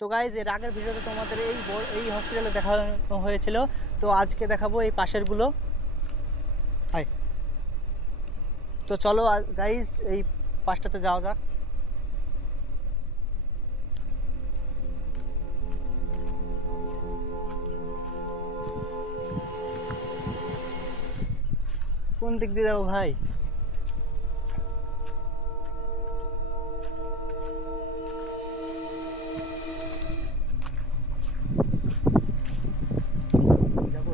তো গাইজ এর আগের ভিডিওতে তোমাদের এই হসপিটালে দেখানো হয়েছিল, তো আজকে দেখাবো এই পাশেরগুলো। হাই, তো চলো গাইজ এই পাশটাতে যাওয়া যাক। কোন দিক দিয়ে যাবো ভাই? যাবো।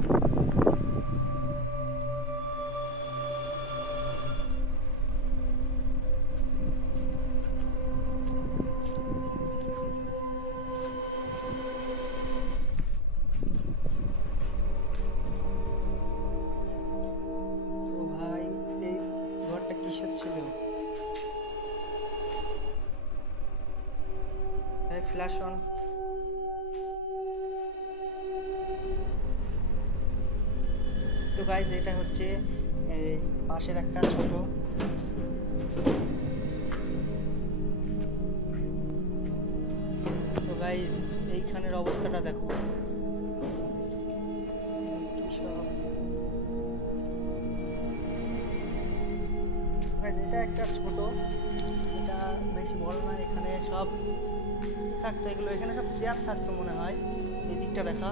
তো ভাই এই ঘরটা কিসের ছিল ভাই? Flash on. তো গাইজ এটা হচ্ছে এই পাশের একটা ছোট, তো গাইজ এইখানের অবস্থাটা দেখো কি সব। Guys, এটা একটা ছোট, এটা বেশি বড় না। এখানে সব থাকতো, এগুলো এখানে সব চেয়ার থাকতো মনে হয়। এই দিকটা দেখা,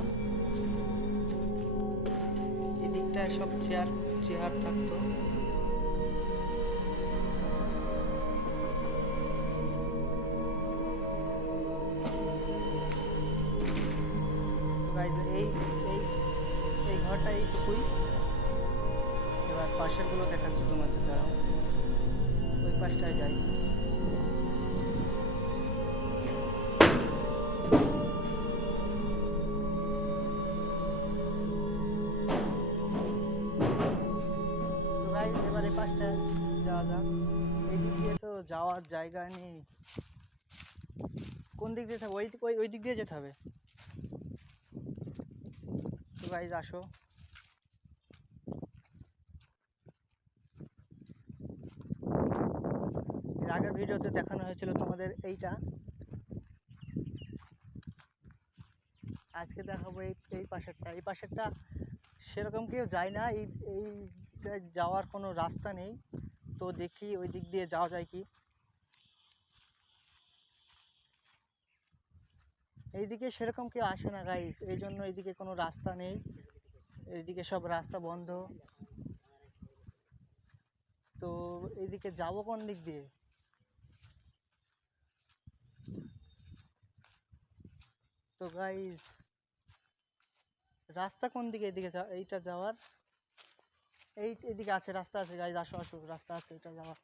এই দিকটায় সব চেয়ার চেয়ার থাকতো। গাইজ এই এই এই ঘরটা এইটুকুই। এবার পাশেরগুলো দেখাচ্ছি তোমাদের, দাঁড়াও ওই পাশটায় যাই। তো গাইজ এবার এই পাশটায় যাওয়া যাক। এদিক দিয়ে তো যাওয়ার জায়গা নেই। কোন দিক দিয়ে ওই ওই ওই দিক দিয়ে যেতে হবে। তো গাইজ আসো। এর আগের ভিডিওতে দেখানো হয়েছিল তোমাদের এইটা, আজকে দেখাবো এই এই পাশেরটা। এই পাশেরটা সেরকম কেউ যায় না, এই যাওয়ার কোনো রাস্তা নেই। তো দেখি ওই দিক দিয়ে যাওয়া যায় কি। এইদিকে সেরকম কেউ আসে না গাইস, এই জন্য এইদিকে কোনো রাস্তা নেই, এইদিকে সব রাস্তা বন্ধ। তো এইদিকে যাবো কোন দিক দিয়ে? তো গাইস রাস্তা কোন দিকে? এদিকে এইটা যাওয়ার, এদিকে আছে রাস্তা, আছে গাইস, আসো আসো, রাস্তা আছে এটা যাওয়ার।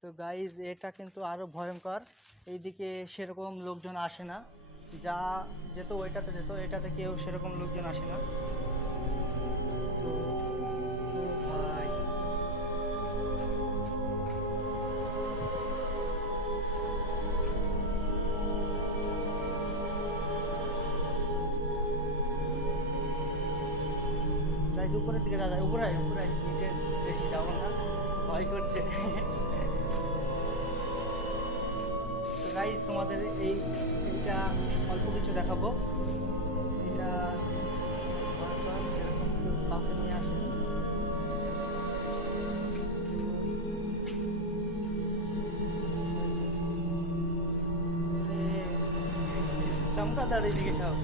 তো গাইজ এটা কিন্তু আরো ভয়ঙ্কর। এইদিকে সেরকম লোকজন আসে না, যা যেত ওইটাতে যেত, এটাতে কেউ সেরকম লোকজন আসে না। তো ভাই গাইজ উপরের দিকে যাওয়া যায়, উপরে উপরে, নিচে বেশি যাবো না, ভয় করছে। তো গাইজ তোমাদের এইটা অল্প কিছু দেখাবো। এটা ভয়ঙ্কর, সেরকম কেউ কাউকে নিয়ে আসেনি। চমকাদার এদিকে খাও।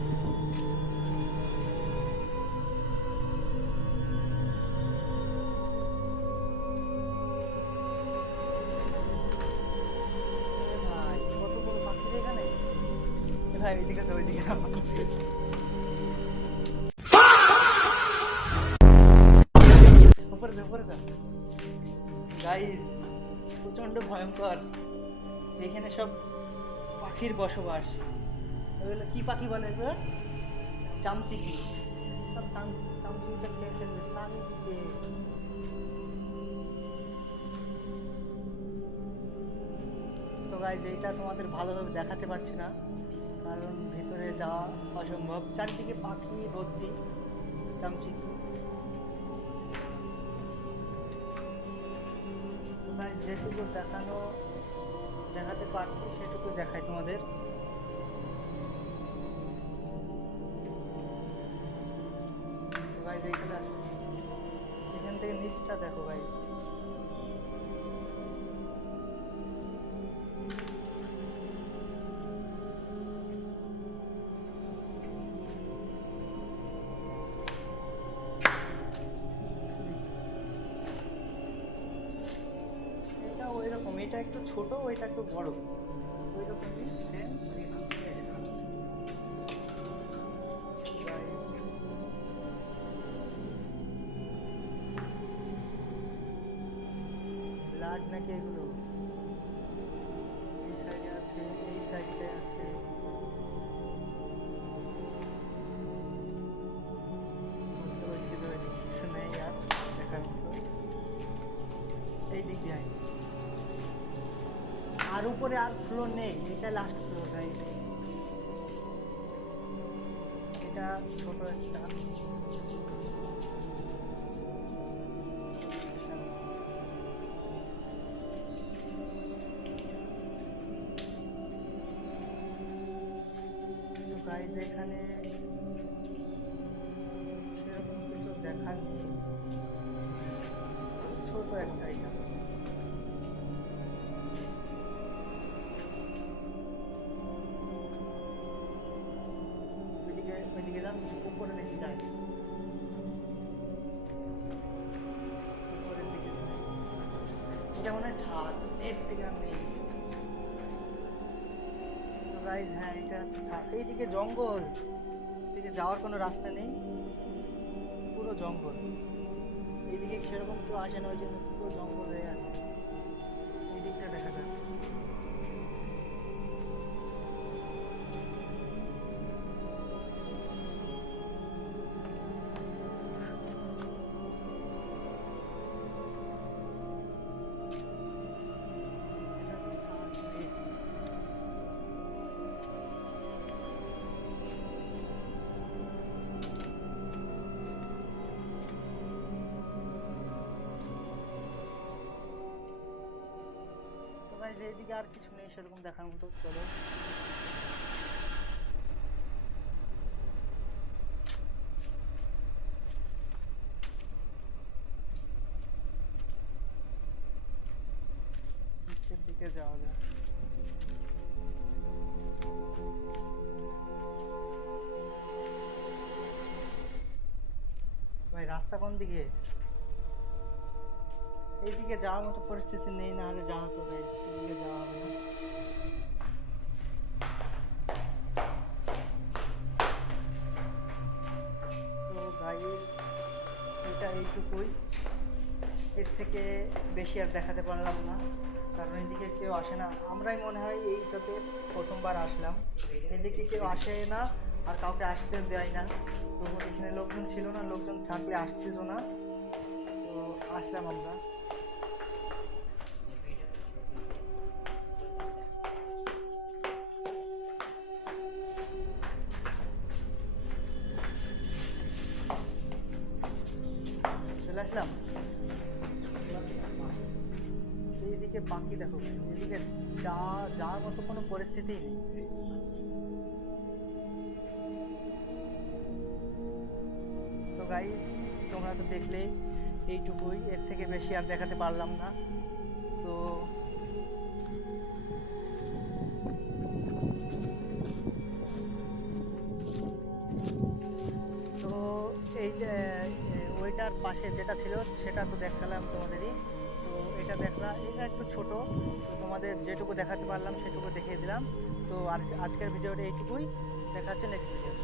ভাই কত বড় পাখি রে এখানে! ভাই ওইদিকে যাও, ওইদিকে যাও। উপরে যাও, উপরে যাও। গাইস প্রচন্ড ভয়ঙ্কর, এখানে সব পাখির বসবাস। ওইগুলো কি পাখি বলে এগুলো? চামচিকি। সব চামচিকিটা খেয়ে ফেলবে, চামচিকি। তো গাইজ এইটা তোমাদের ভালোভাবে দেখাতে পারছি না, কারণ ভিতরে যাওয়া অসম্ভব, চারিদিকে পাখি ভর্তি, চামচিকি। তো গাইজ যেটুকু দেখাতে পারছি সেটুকু দেখাই তোমাদের। গাইজ এখান থেকে নিচটা দেখো গাইজ। এটা ওই রকম, এটা একটু ছোট, ওইটা একটু বড়, ওই রকমই সেম। ব্লাড নাকি এগুলো? এই সাইডে আছে, এই সাইডে আছে। এই দিক দিয়ে আর উপরে আর ফ্লোর নেই, এটা লাস্ট ফ্লোর ভাই। এটা ছোট একটা। গাইজ এখানে সেরকম কিছু দেখার নেই, ছোট একটা এটা। ওইদিকে যান, উপরে দেখি যাই, উপরের দিকে। এটা মনে হয় ছাদ, এর থেকে আর নেই তো গাইজ। হ্যাঁ এটা হচ্ছে ছাদ। এইদিকে জঙ্গল, এদিকে যাওয়ার কোনো রাস্তা নেই, পুরো জঙ্গল। এইদিকে সেরকম কেউ আসে না, ওই জন্য পুরো জঙ্গল হয়ে আছে। এই দিকটা দেখা যাক। এইদিকে আর কিছু নেই সেরকম দেখার মতো। চলো নিচের দিকে যাওয়া যায়। ভাই রাস্তা কোন দিকে? এইদিকে যাওয়ার মতো পরিস্থিতি নেই, না হলে যাওয়া হতো ভাই, এইদিকে যাওয়া হবে না। তো গাইস এটা এইটুকুই, এর থেকে বেশি আর দেখাতে পারলাম না, কারণ এদিকে কেউ আসে না। আমরাই মনে হয় এইটাতে প্রথমবার আসলাম, এদিকে কেউ আসে না আর কাউকে আসতে দেয় না। তো এখানে লোকজন ছিল না, লোকজন থাকলে আসতেছ না, তো আসলাম আমরা। চলে আসলাম। এইদিকে পাখি দেখো, এদিকে যাওয়ার মতো কোনো পরিস্থিতি নেই। তো গাইস তোমরা তো দেখলেই, এইটুকুই, এর থেকে বেশি আর দেখাতে পারলাম না। তো তো এই ওইটার পাশে যেটা ছিল সেটা তো দেখালাম তোমাদেরই। তো এটা দেখলাম, এটা একটু ছোট, তো তোমাদের যেটুকু দেখাতে পারলাম সেটুকু দেখিয়ে দিলাম। তো আজকের ভিডিওটা এইটুকুই, দেখা হচ্ছে নেক্সট ভিডিও।